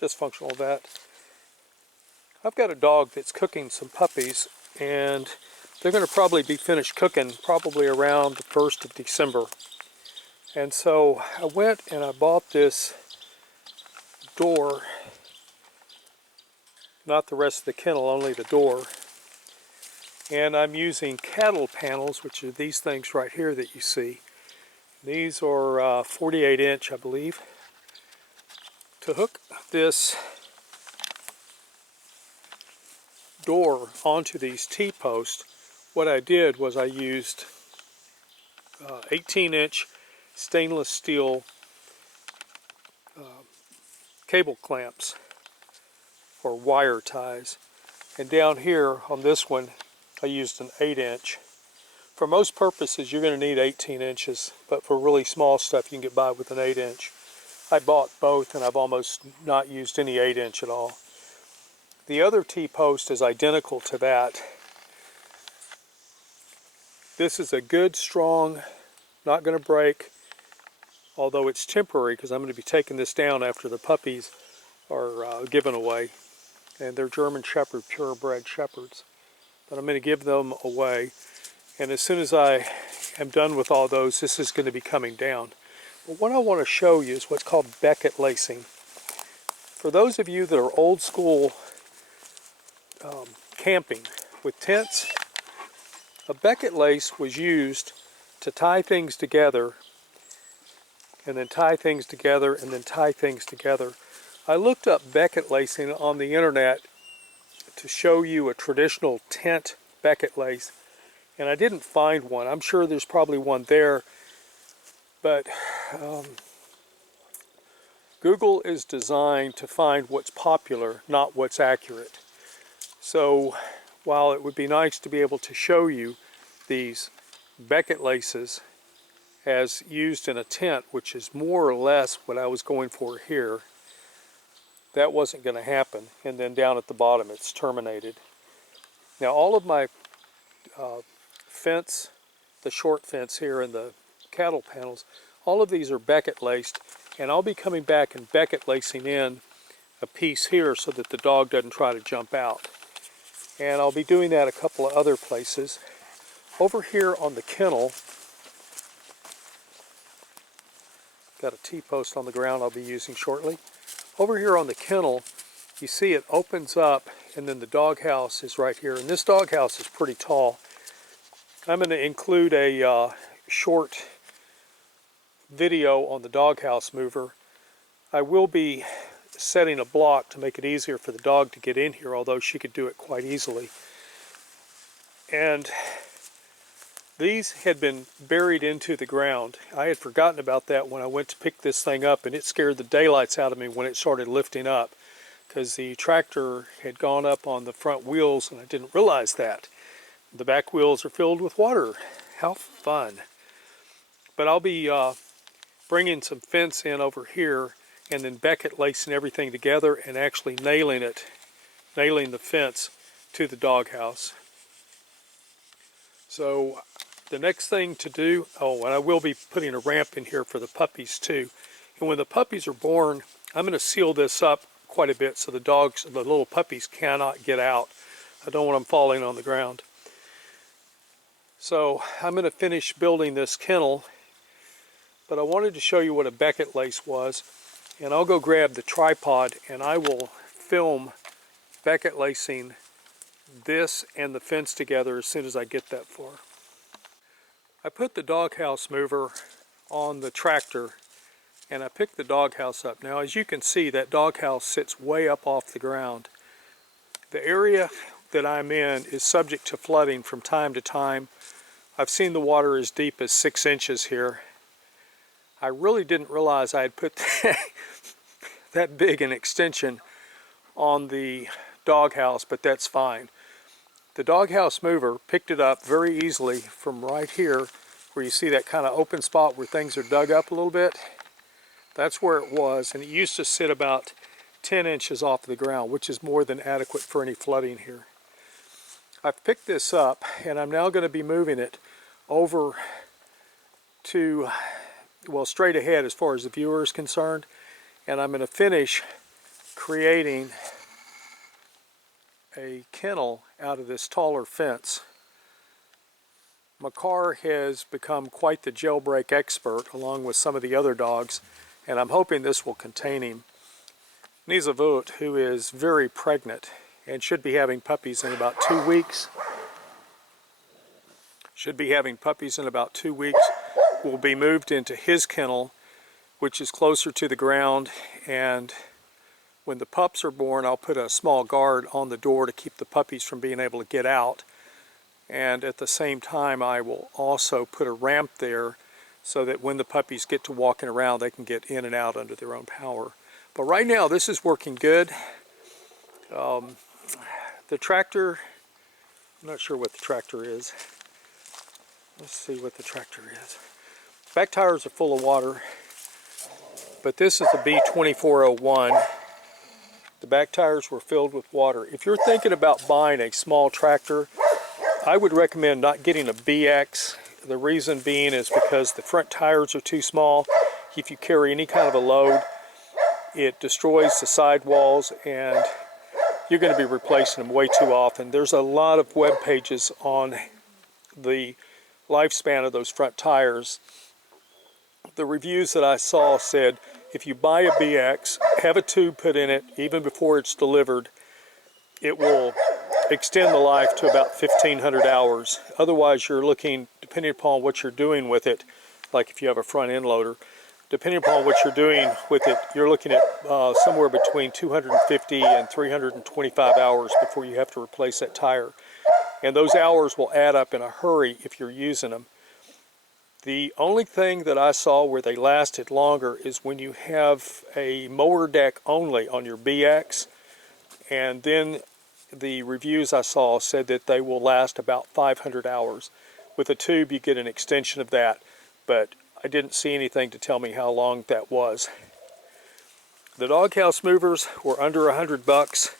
dysfunctional vet. I've got a dog that's cooking some puppies, and they're going to probably be finished cooking probably around the 1st of December. And so I went and I bought this door, not the rest of the kennel, only the door. And I'm using cattle panels, which are these things right here that you see. These are 48 inch, I believe. To hook this door onto these T-posts, what I did was I used 18 inch stainless steel cable clamps or wire ties. And down here on this one, I used an 8 inch. For most purposes, you're going to need 18 inches, but for really small stuff, you can get by with an 8 inch. I bought both, and I've almost not used any 8 inch at all. The other T-post is identical to that. This is a good, strong, not going to break, although it's temporary because I'm going to be taking this down after the puppies are given away. And they're German Shepherd, purebred shepherds. But I'm going to give them away. And as soon as I am done with all those, this is going to be coming down. But what I want to show you is what's called beckett lacing. For those of you that are old school camping with tents, a beckett lace was used to tie things together, and then tie things together, and then tie things together. I looked up beckett lacing on the internet to show you a traditional tent beckett lace, and I didn't find one. I'm sure there's probably one there, but Google is designed to find what's popular, not what's accurate. So while it would be nice to be able to show you these beckett laces as used in a tent, which is more or less what I was going for here, that wasn't going to happen. And then down at the bottom it's terminated. Now all of my fence, the short fence here and the cattle panels, all of these are beckett laced, and I'll be coming back and beckett lacing in a piece here so that the dog doesn't try to jump out. And I'll be doing that a couple of other places. Over here on the kennel, got a T-post on the ground I'll be using shortly. Over here on the kennel, you see it opens up, and then the doghouse is right here. And this doghouse is pretty tall. I'm going to include a short video on the doghouse mover. I will be setting a block to make it easier for the dog to get in here, although she could do it quite easily. And these had been buried into the ground. I had forgotten about that when I went to pick this thing up, and it scared the daylights out of me when it started lifting up, because the tractor had gone up on the front wheels and I didn't realize that. The back wheels are filled with water. How fun. But I'll be bringing some fence in over here and then beckett lacing everything together and actually nailing the fence to the doghouse. So the next thing to do, oh, and I will be putting a ramp in here for the puppies too. And when the puppies are born, I'm going to seal this up quite a bit so the little puppies cannot get out. I don't want them falling on the ground. So I'm going to finish building this kennel, but I wanted to show you what a beckett lace was. And I'll go grab the tripod and I will film beckett lacing this and the fence together as soon as I get that far. I put the doghouse mover on the tractor and I picked the doghouse up. Now as you can see, that doghouse sits way up off the ground. The area that I'm in is subject to flooding from time to time. I've seen the water as deep as 6 inches here. I really didn't realize I had put that big an extension on the doghouse, but that's fine. The doghouse mover picked it up very easily from right here, where you see that kind of open spot where things are dug up a little bit. That's where it was, and it used to sit about 10 inches off the ground, which is more than adequate for any flooding here. I've picked this up, and I'm now going to be moving it over to, well, straight ahead as far as the viewer is concerned, and I'm going to finish creating a kennel out of this taller fence. Makar has become quite the jailbreak expert along with some of the other dogs, and I'm hoping this will contain him. Nizavut, who is very pregnant and should be having puppies in about 2 weeks, will be moved into his kennel, which is closer to the ground, and when the pups are born, I'll put a small guard on the door to keep the puppies from being able to get out. And at the same time, I will also put a ramp there so that when the puppies get to walking around, they can get in and out under their own power. But right now, this is working good. The tractor, I'm not sure what the tractor is. Let's see what the tractor is. Back tires are full of water, but this is a B2401. The back tires were filled with water. If you're thinking about buying a small tractor, I would recommend not getting a BX. The reason being is because the front tires are too small. If you carry any kind of a load, it destroys the sidewalls and you're going to be replacing them way too often. There's a lot of web pages on the lifespan of those front tires. The reviews that I saw said if you buy a BX, have a tube put in it even before it's delivered, it will extend the life to about 1,500 hours. Otherwise, you're looking, depending upon what you're doing with it, like if you have a front end loader, depending upon what you're doing with it, you're looking at somewhere between 250 and 325 hours before you have to replace that tire. And those hours will add up in a hurry if you're using them. The only thing that I saw where they lasted longer is when you have a mower deck only on your BX, and then the reviews I saw said that they will last about 500 hours. With a tube you get an extension of that, but I didn't see anything to tell me how long that was. The doghouse movers were under $100.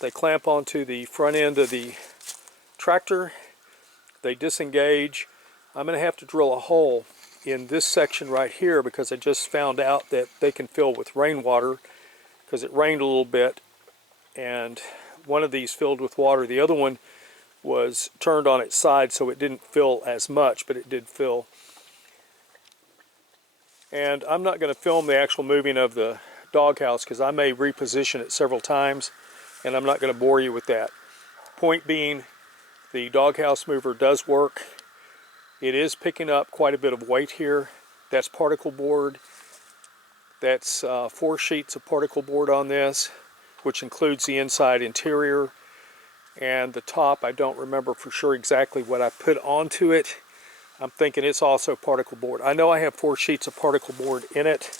They clamp onto the front end of the tractor, they disengage. I'm going to have to drill a hole in this section right here because I just found out that they can fill with rainwater because it rained a little bit and one of these filled with water. The other one was turned on its side so it didn't fill as much, but it did fill. And I'm not going to film the actual moving of the doghouse because I may reposition it several times and I'm not going to bore you with that. Point being, the doghouse mover does work. It is picking up quite a bit of weight here. That's particle board. That's 4 sheets of particle board on this, which includes the inside interior. And the top, I don't remember for sure exactly what I put onto it. I'm thinking it's also particle board. I know I have 4 sheets of particle board in it.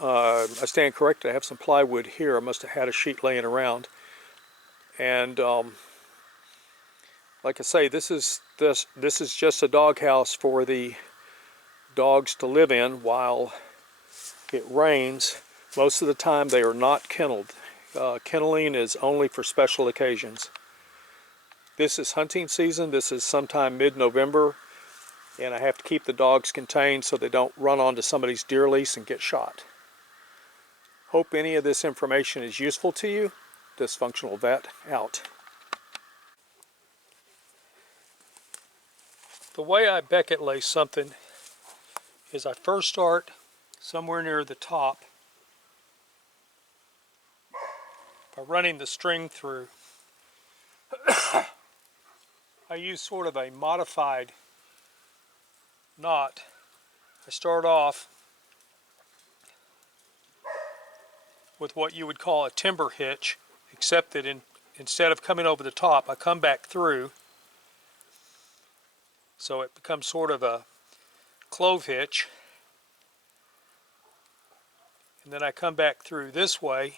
I stand corrected, I have some plywood here. I must have had a sheet laying around. And like I say, this is just a doghouse for the dogs to live in while it rains. Most of the time they are not kenneled. Kenneling is only for special occasions. This is hunting season. This is sometime mid-November, and I have to keep the dogs contained so they don't run onto somebody's deer lease and get shot. Hope any of this information is useful to you. Dysfunctional Vet out. The way I beckett lace something is I first start somewhere near the top by running the string through. I use sort of a modified knot. I start off with what you would call a timber hitch, except that instead of coming over the top, I come back through. So it becomes sort of a clove hitch. And then I come back through this way,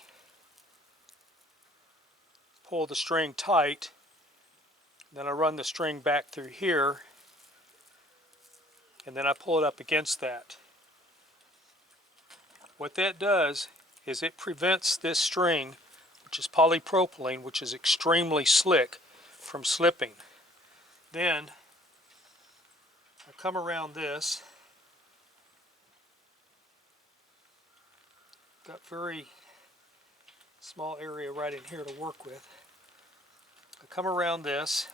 pull the string tight, then I run the string back through here, and then I pull it up against that. What that does is it prevents this string, which is polypropylene, which is extremely slick, from slipping. Then I come around this, got very small area right in here to work with. I come around this.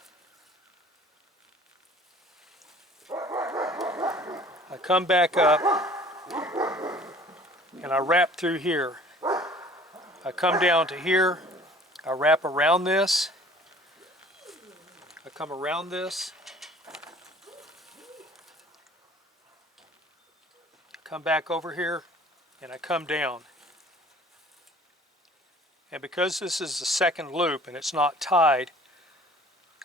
I come back up and I wrap through here. I come down to here. I wrap around this. I come around this. Come back over here and I come down. And because this is the second loop and it's not tied,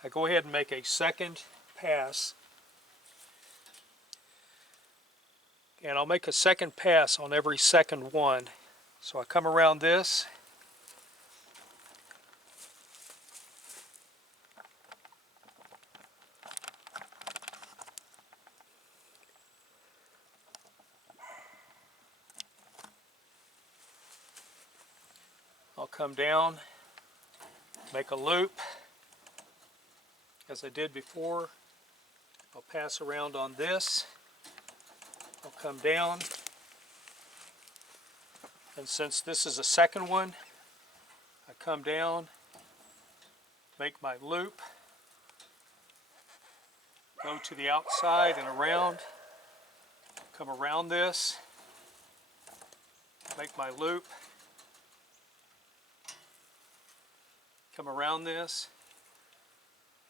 I go ahead and make a second pass. And I'll make a second pass on every second one. So I come around this. I'll come down, make a loop, as I did before. I'll pass around on this. I'll come down, and since this is a second one, I come down, make my loop, go to the outside and around, come around this, make my loop, come around this,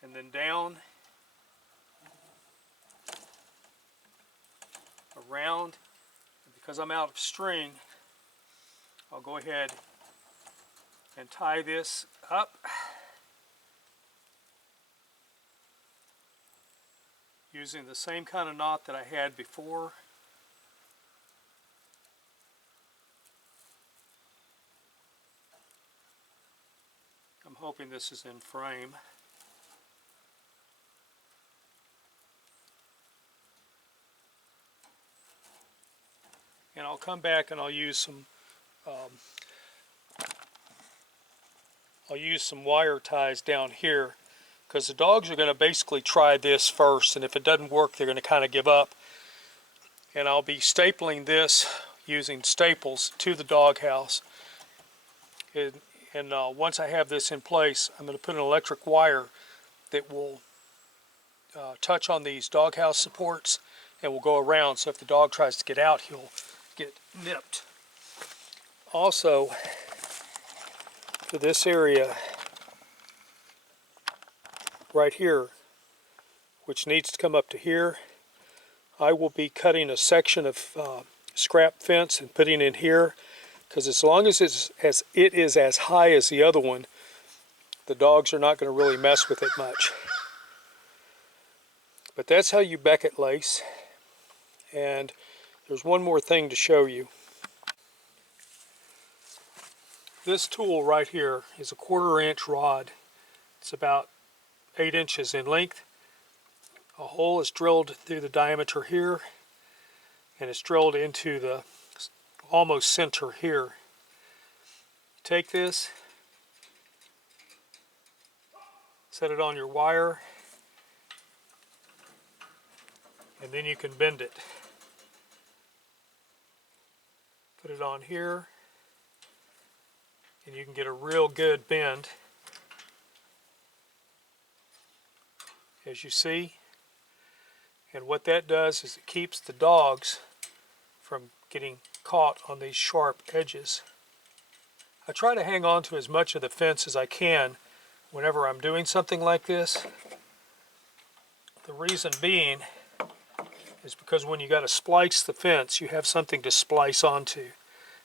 and then down, around. And because I'm out of string, I'll go ahead and tie this up. Using the same kind of knot that I had before. I'm hoping this is in frame. And I'll come back and I'll use some wire ties down here, because the dogs are going to basically try this first, and if it doesn't work they're going to kind of give up. And I'll be stapling this using staples to the doghouse. And once I have this in place, I'm going to put an electric wire that will touch on these doghouse supports and will go around, so if the dog tries to get out, he'll get nipped. Also, for this area right here, which needs to come up to here, I will be cutting a section of scrap fence and putting it in here, because as long as it is as high as the other one, the dogs are not going to really mess with it much. But that's how you beckett lace. And there's one more thing to show you. This tool right here is a 1/4 inch rod. It's about 8 inches in length. A hole is drilled through the diameter here, and it's drilled into the almost center here. Take this, set it on your wire, and then you can bend it. Put it on here, and you can get a real good bend, as you see. And what that does is it keeps the dogs from getting caught on these sharp edges. I try to hang on to as much of the fence as I can whenever I'm doing something like this. The reason being is because when you got to splice the fence, you have something to splice onto.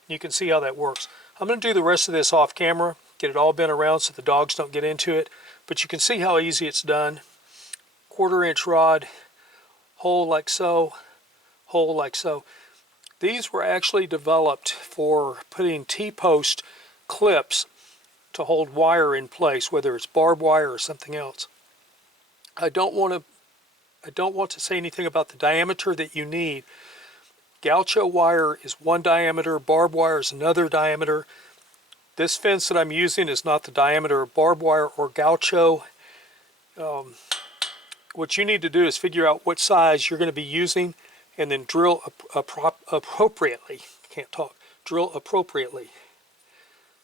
You can see how that works. I'm going to do the rest of this off camera, get it all bent around so the dogs don't get into it, but you can see how easy it's done. 1/4 inch rod, hole like so, hole like so. These were actually developed for putting T-post clips to hold wire in place, whether it's barbed wire or something else. I don't want to say anything about the diameter that you need. Gaucho wire is one diameter, barbed wire is another diameter. This fence that I'm using is not the diameter of barbed wire or gaucho. What you need to do is figure out what size you're going to be using, and then drill appropriately. Can't talk. drill appropriately.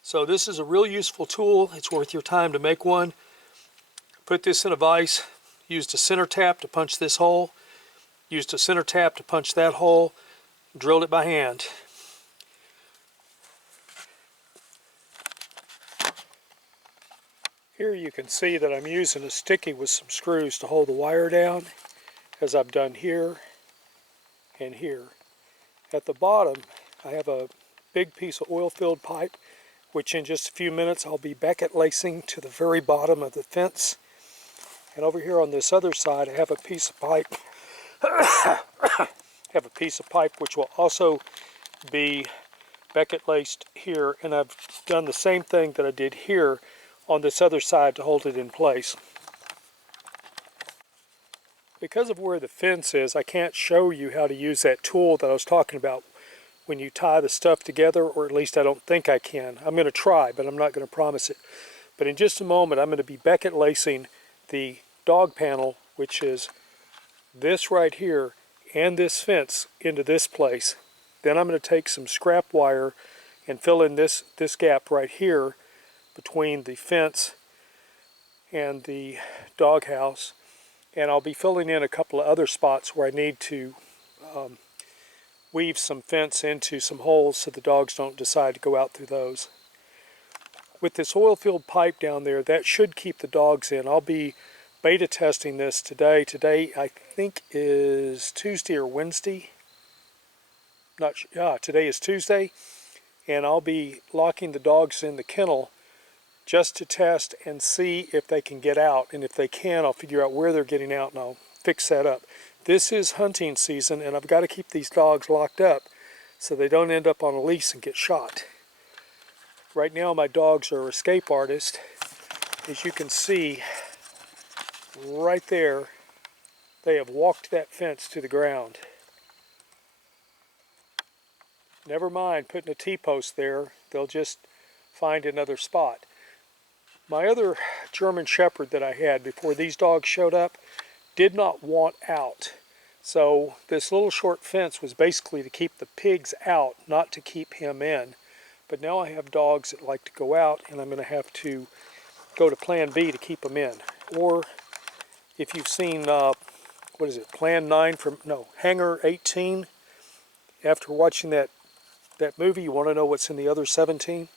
So this is a real useful tool. It's worth your time to make one. Put this in a vise, used a center tap to punch this hole, used a center tap to punch that hole, drilled it by hand. Here you can see that I'm using a sticky with some screws to hold the wire down, as I've done here and here. At the bottom I have a big piece of oil-filled pipe, which in just a few minutes I'll be beckett lacing to the very bottom of the fence. And over here on this other side I have a piece of pipe which will also be beckett laced here, and I've done the same thing that I did here on this other side to hold it in place. Because of where the fence is, I can't show you how to use that tool that I was talking about when you tie the stuff together, or at least I don't think I can. I'm going to try, but I'm not going to promise it. But in just a moment I'm going to be beckett lacing the dog panel, which is this right here, and this fence into this place. Then I'm going to take some scrap wire and fill in this gap right here between the fence and the doghouse, and I'll be filling in a couple of other spots where I need to weave some fence into some holes so the dogs don't decide to go out through those. With this oil-filled pipe down there, that should keep the dogs in. I'll be beta testing this today. Today I think is Tuesday or Wednesday. Today is Tuesday, and I'll be locking the dogs in the kennel just to test and see if they can get out. And if they can, I'll figure out where they're getting out and I'll fix that up. This is hunting season, and I've got to keep these dogs locked up so they don't end up on a leash and get shot. Right now my dogs are escape artists. As you can see right there, they have walked that fence to the ground. Never mind putting a T-post there, they'll just find another spot. My other German Shepherd that I had before these dogs showed up did not want out. So this little short fence was basically to keep the pigs out, not to keep him in. But now I have dogs that like to go out, and I'm going to have to go to Plan B to keep them in. Or if you've seen, what is it, Plan 9 from, no, Hangar 18, after watching that movie, you want to know what's in the other 17?